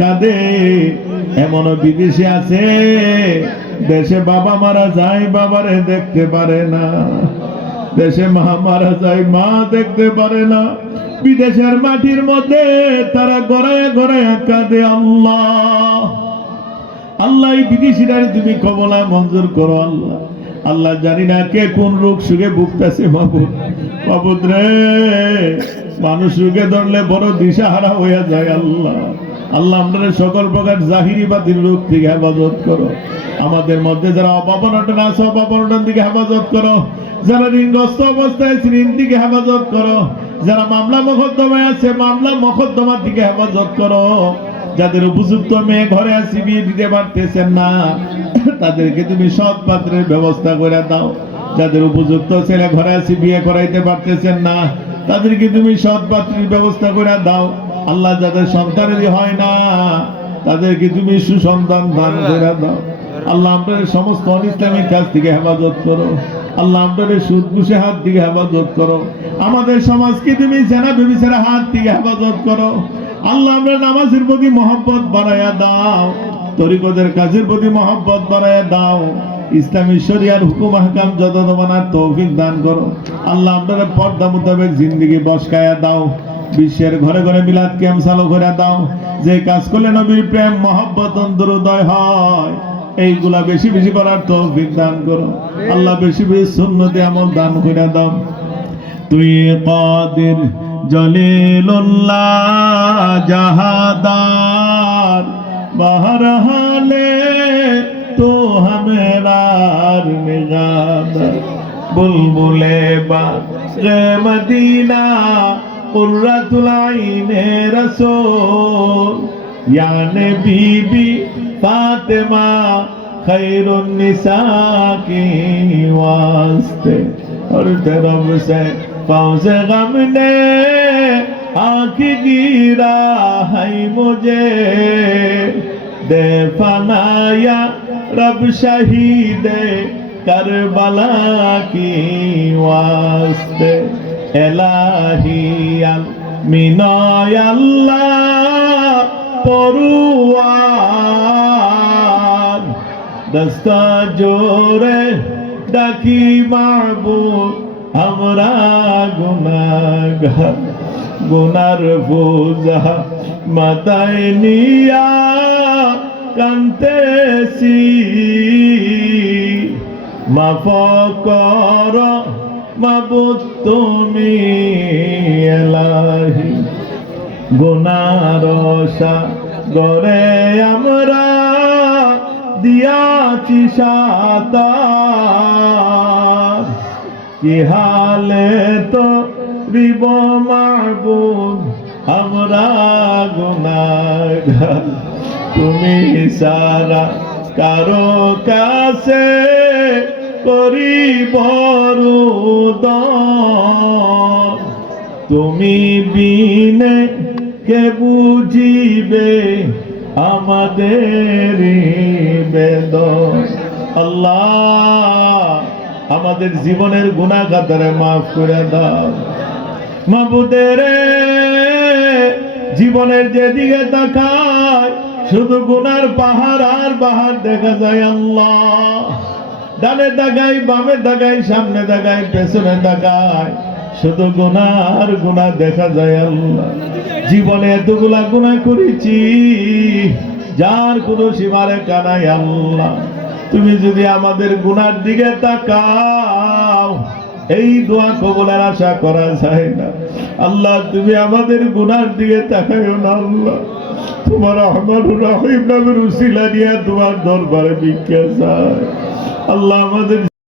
কাঁদে। এমনও বিদেশে আছে, দেশে বাবা মারা যায়, বাবারে দেখতে পারে না। দেশে মা মারা যায়, মা দেখতে পারে না। বিদেশের মাটির মধ্যে তারা গড়ায় গড়ায় কাঁদে। আল্লাহ আল্লাহ, এই বিদেশিরা তুমি কবলা মঞ্জুর করো। আল্লাহ আল্লাহ, জানি না কে কোন রোগ সুখে ভুগতেছে। মাবুদ মাবুদ রে, মানুষ রোগে ধরলে বড় দিশাহারা হয়ে যায়। আল্লাহ আল্লাহ, আমাদের সকল প্রকার জাহিরি বাতিল রোগ থেকে হেফাজত করো। আমাদের মধ্যে যারা অভাবনটন আছে, অভাবনটন থেকে হেফাজত করো। যারা ঋণগ্রস্ত অবস্থায় আছে, ঋণ থেকে হেফাজত করো। যারা মামলা মোকদ্দমায় আছে, মামলা মোকদ্দমার দিকে হেফাজত করো। যাদের উপযুক্ত মেয়ে ঘরে আছে, বিয়ে দিতে পারতেছেন না, তাদেরকে তুমি সৎ পাত্রের ব্যবস্থা করে দাও। যাদের উপযুক্ত ছেলে ঘরে আছে, বিয়ে করাইতে পারতেছেন না, তাদেরকে তুমি সৎ পাত্রের ব্যবস্থা করে দাও। আল্লাহ, যাদের সন্তানেরই হয় না, তাদেরকে তুমি সুসন্তান দান করে দাও। আল্লাহ, আপনাদের সমস্ত অনিসলামিক কাজ থেকে হেফাজত করো। আল্লাহ, আপনাদের সুদ ঘুষে হাত থেকে হেফাজত করো। আমাদের সমাজকে তুমি জেনা ব্যভিচারের হাত থেকে হেফাজত করো। আল্লাহ, আমরা নামাজের প্রতি মহব্বত বাড়াইয়া দাও। তরিকতের কাজের প্রতি মহব্বত বাড়াইয়া দাও। ইসলামী শরিয়ার হুকুম আহকাম যথাযথ মানার তৌফিক দান করো। আল্লাহ, আপনারা পর্দা মোতাবেক জিন্দেগি বসকায়া দাও। বিশ্বের ঘরে ঘরে মিলাদ ক্যাম্প চালু করে দাও। যে কাজ করলে নবীর প্রেম মহব্বত অন্তরোদয় হয়, এইগুলা বেশি বেশি করার তৌফিক দান করো। আল্লাহ, বেশি বেশি সুন্নতে আমল দান করে দাও। তুই কাদির জলিলুল্লাহ জাহাদার, বহরহালে তো হমেরার নিগাদার। বুলবুলে বাগে মদিনা, কুররাতুল আইনে রাসূল, ইয়া নবী ফাতেমা खैरुन निसा की वास्ते। और तरफ से फौज गम ने आँख गिरा है मुझे, दे फनाया रब शहीद करबला की वास्ते। इलाही मिनाय अल्लाह परुआ दस्ता जोरे डाकी माबूद, हमरा गुनाहगार गुनार बोझा माথায় নিয়া কাঁদতেছি। মাফ করো মাবুদ তুমি এলাহি, গুনার সাগরে আমরা দিয়াছি সাঁতার। কি হালে তো রিব মাবুদ আমরা গুনাহগার, তুমি সারা কারো কাছে করিব রুদন। তুমি বিনে কে বুঝিবে আমাদের বেদন। আল্লাহ, আমাদের জীবনের গুনাহ খাতারে মাফ করে দাও। মাবুদের জীবনের যেদিকে তাকায় শুধু গুনার পাহাড় আর পাহাড় দেখা যায়। আল্লাহ, ডানে তাকাই, বামে তাকাই, সামনে তাকাই, পেছনে তাকাই, শুধু গুনার গুনাহ দেখা যায়। আল্লাহ, জীবনে এতগুলা গুনাহ করেছি যার কোনো সীমারেখা নাই। আল্লাহ, তুমি যদি আমাদের গুনার দিকে তাকাও, এই দোয়া কবুলের আশা করা যায় না। আল্লাহ, তুমি আমাদের গুনার দিকে তাকাইও না। আল্লাহ, তোমার রহমানুর রহিম নামের উসিলা নিয়ে তোমার দরবারে ভিক্ষা চাই। আল্লাহ, আমাদের